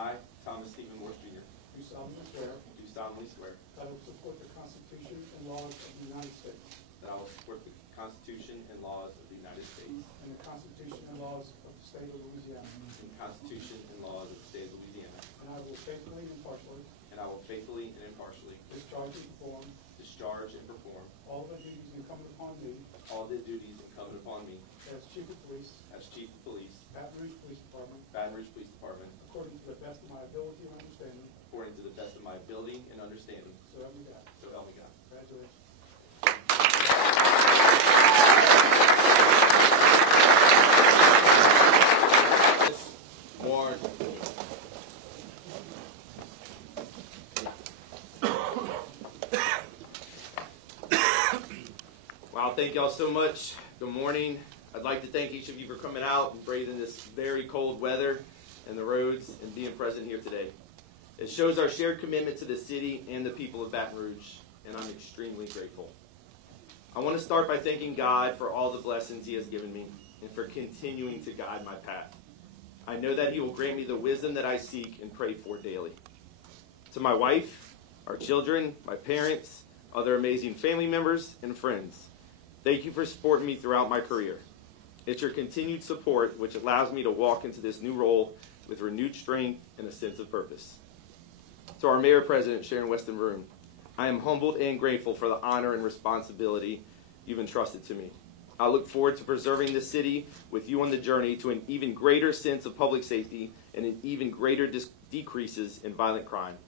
I, Thomas Stephen Morse Jr., do solemnly swear do solemnly swear that I will support the Constitution and laws of the United States that I will support the Constitution and laws of the United States and the Constitution and laws of the state of Louisiana, and the Constitution and laws of the state of Louisiana, and I will faithfully and impartially discharge and perform all the duties incumbent upon me as Chief of Police, Baton Rouge Police Department, according to the best of my ability and understanding. So help me God. Congratulations. More. Wow, thank y'all so much. Good morning. I'd like to thank each of you for coming out and braving this very cold weather and the roads and being present here today. It shows our shared commitment to the city and the people of Baton Rouge, and I'm extremely grateful. I want to start by thanking God for all the blessings He has given me and for continuing to guide my path. I know that He will grant me the wisdom that I seek and pray for daily. To my wife, our children, my parents, other amazing family members, and friends, thank you for supporting me throughout my career. It's your continued support which allows me to walk into this new role with renewed strength and a sense of purpose. To our Mayor President, Sharon Weston Broom, I am humbled and grateful for the honor and responsibility you've entrusted to me. I look forward to preserving the city with you on the journey to an even greater sense of public safety and an even greater decreases in violent crime.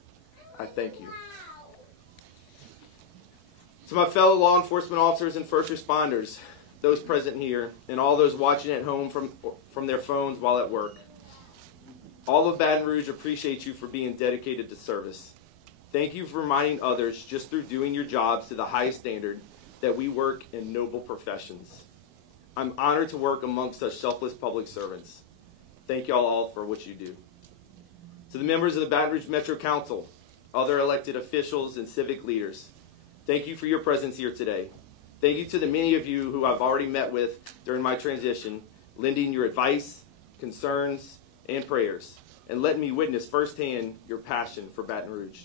I thank you. To my fellow law enforcement officers and first responders, those present here, and all those watching at home from their phones while at work, all of Baton Rouge appreciates you for being dedicated to service. Thank you for reminding others, just through doing your jobs to the highest standard, that we work in noble professions. I'm honored to work amongst such selfless public servants. Thank y'all all for what you do. To the members of the Baton Rouge Metro Council, other elected officials, and civic leaders, thank you for your presence here today. Thank you to the many of you who I've already met with during my transition, lending your advice, concerns, and prayers, and letting me witness firsthand your passion for Baton Rouge.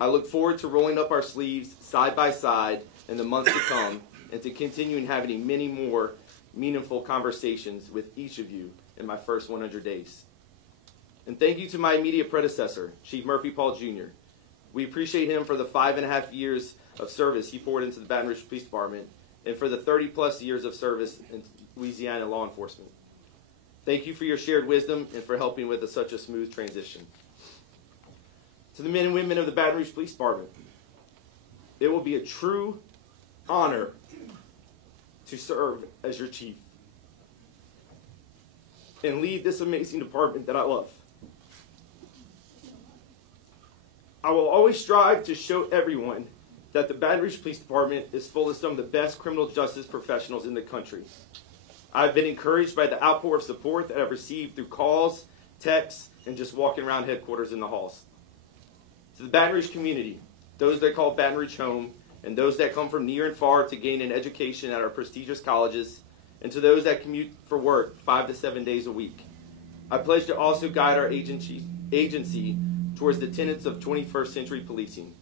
I look forward to rolling up our sleeves side by side in the months to come and to continuing having many more meaningful conversations with each of you in my first 100 days. And thank you to my immediate predecessor, Chief Murphy Paul Jr. We appreciate him for the 5.5 years of service he poured into the Baton Rouge Police Department and for the 30-plus years of service in Louisiana law enforcement. Thank you for your shared wisdom and for helping with such a smooth transition. To the men and women of the Baton Rouge Police Department, it will be a true honor to serve as your chief and lead this amazing department that I love. I will always strive to show everyone that the Baton Rouge Police Department is full of some of the best criminal justice professionals in the country. I've been encouraged by the outpour of support that I've received through calls, texts, and just walking around headquarters in the halls. To the Baton Rouge community, those that call Baton Rouge home, and those that come from near and far to gain an education at our prestigious colleges, and to those that commute for work 5 to 7 days a week, I pledge to also guide our agency towards the tenets of 21st century policing,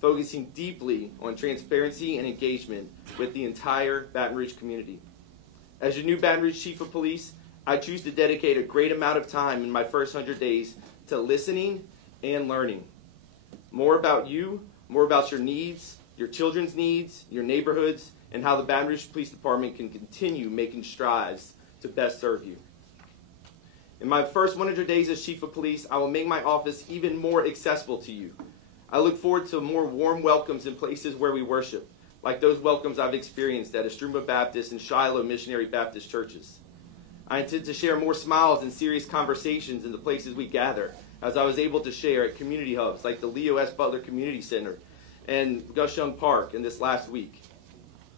focusing deeply on transparency and engagement with the entire Baton Rouge community. As your new Baton Rouge Chief of Police, I choose to dedicate a great amount of time in my first 100 days to listening and learning. More about you, more about your needs, your children's needs, your neighborhoods, and how the Baton Rouge Police Department can continue making strides to best serve you. In my first 100 days as Chief of Police, I will make my office even more accessible to you. I look forward to more warm welcomes in places where we worship, like those welcomes I've experienced at Estruma Baptist and Shiloh Missionary Baptist churches. I intend to share more smiles and serious conversations in the places we gather, as I was able to share at community hubs like the Leo S. Butler Community Center and Gus Young Park in this last week.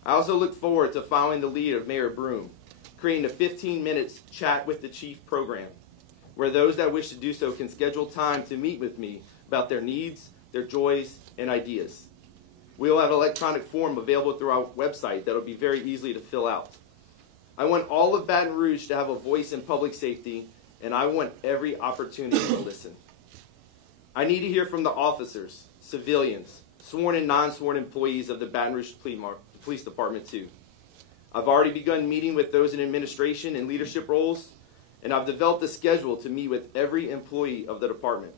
I also look forward to following the lead of Mayor Broom, creating a 15-minute chat with the chief program, where those that wish to do so can schedule time to meet with me about their needs, their joys, and ideas. We will have an electronic form available through our website that will be very easy to fill out. I want all of Baton Rouge to have a voice in public safety, and I want every opportunity to listen. I need to hear from the officers, civilians, sworn and non-sworn employees of the Baton Rouge Police Department too. I've already begun meeting with those in administration and leadership roles, and I've developed a schedule to meet with every employee of the department.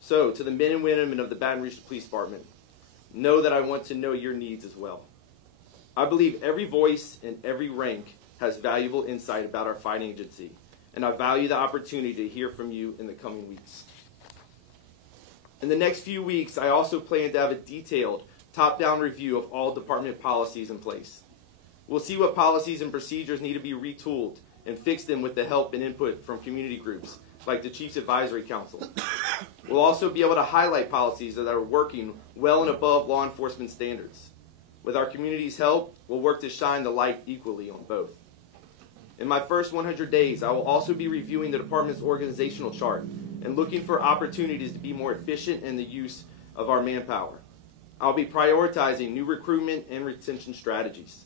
So, to the men and women of the Baton Rouge Police Department, know that I want to know your needs as well. I believe every voice and every rank has valuable insight about our fighting agency, and I value the opportunity to hear from you in the coming weeks. In the next few weeks, I also plan to have a detailed, top-down review of all department policies in place. We'll see what policies and procedures need to be retooled and fix them with the help and input from community groups, like the Chiefs Advisory Council. We'll also be able to highlight policies that are working well and above law enforcement standards. With our community's help, we'll work to shine the light equally on both. In my first 100 days, I will also be reviewing the department's organizational chart and looking for opportunities to be more efficient in the use of our manpower. I'll be prioritizing new recruitment and retention strategies.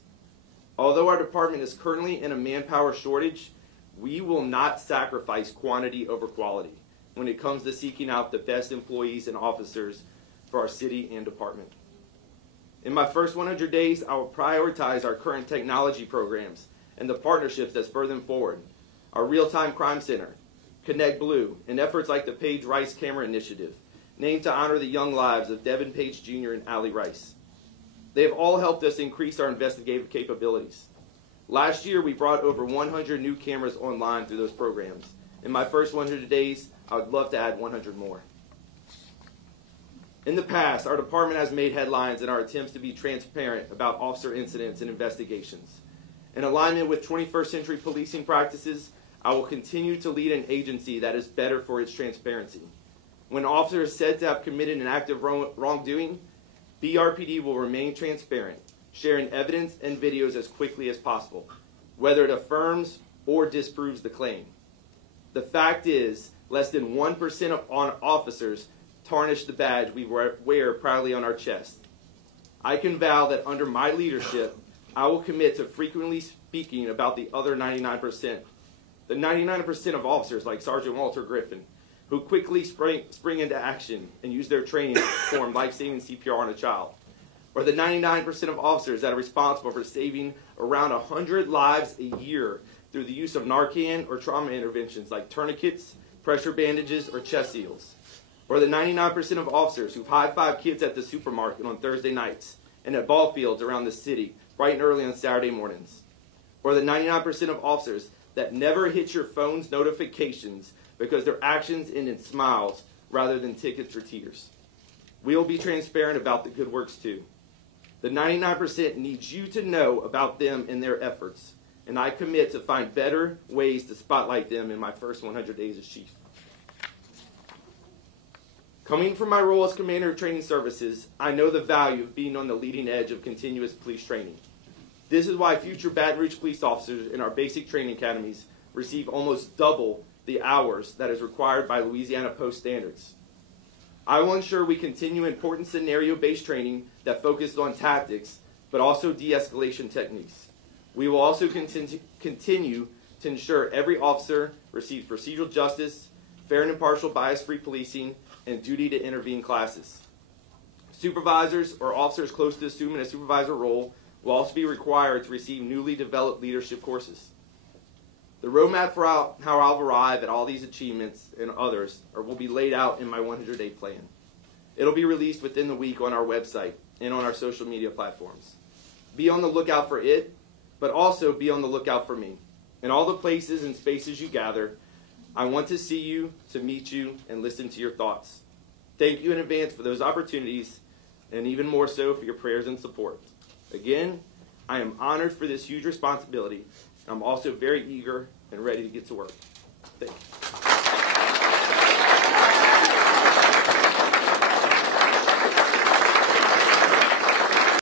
Although our department is currently in a manpower shortage, we will not sacrifice quantity over quality when it comes to seeking out the best employees and officers for our city and department. In my first 100 days, I will prioritize our current technology programs and the partnerships that spur them forward. Our Real-Time Crime Center, Connect Blue, and efforts like the Paige Rice Camera Initiative, named to honor the young lives of Devin Page Jr. and Allie Rice. They have all helped us increase our investigative capabilities. Last year, we brought over 100 new cameras online through those programs. In my first 100 days, I would love to add 100 more. In the past, our department has made headlines in our attempts to be transparent about officer incidents and investigations. In alignment with 21st century policing practices, I will continue to lead an agency that is better for its transparency. When an officer is said to have committed an act of wrongdoing, BRPD will remain transparent, sharing evidence and videos as quickly as possible, whether it affirms or disproves the claim. The fact is, less than 1% of officers tarnish the badge we wear proudly on our chest. I can vow that under my leadership, I will commit to frequently speaking about the other 99%. The 99% of officers like Sergeant Walter Griffin, who quickly spring into action and use their training to perform life-saving CPR on a child. Or the 99% of officers that are responsible for saving around 100 lives a year through the use of Narcan or trauma interventions like tourniquets, pressure bandages, or chest seals. Or the 99% of officers who've high-fived kids at the supermarket on Thursday nights and at ball fields around the city bright and early on Saturday mornings. Or the 99% of officers that never hit your phone's notifications because their actions end in smiles rather than tickets or tears. We will be transparent about the good works too. The 99% needs you to know about them and their efforts, and I commit to find better ways to spotlight them in my first 100 days as chief. Coming from my role as Commander of Training Services, I know the value of being on the leading edge of continuous police training. This is why future Baton Rouge police officers in our basic training academies receive almost double the hours that is required by Louisiana Post standards. I will ensure we continue important scenario-based training that focuses on tactics, but also de-escalation techniques. We will also continue to ensure every officer receives procedural justice, fair and impartial bias-free policing, and duty to intervene classes. Supervisors or officers close to assuming a supervisor role will also be required to receive newly developed leadership courses. The roadmap for how I'll arrive at all these achievements and others will be laid out in my 100-day plan. It'll be released within the week on our website and on our social media platforms. Be on the lookout for it, but also be on the lookout for me. In all the places and spaces you gather, I want to see you, to meet you, and listen to your thoughts. Thank you in advance for those opportunities, and even more so for your prayers and support. Again, I am honored for this huge responsibility. I'm also very eager and ready to get to work. Thank you.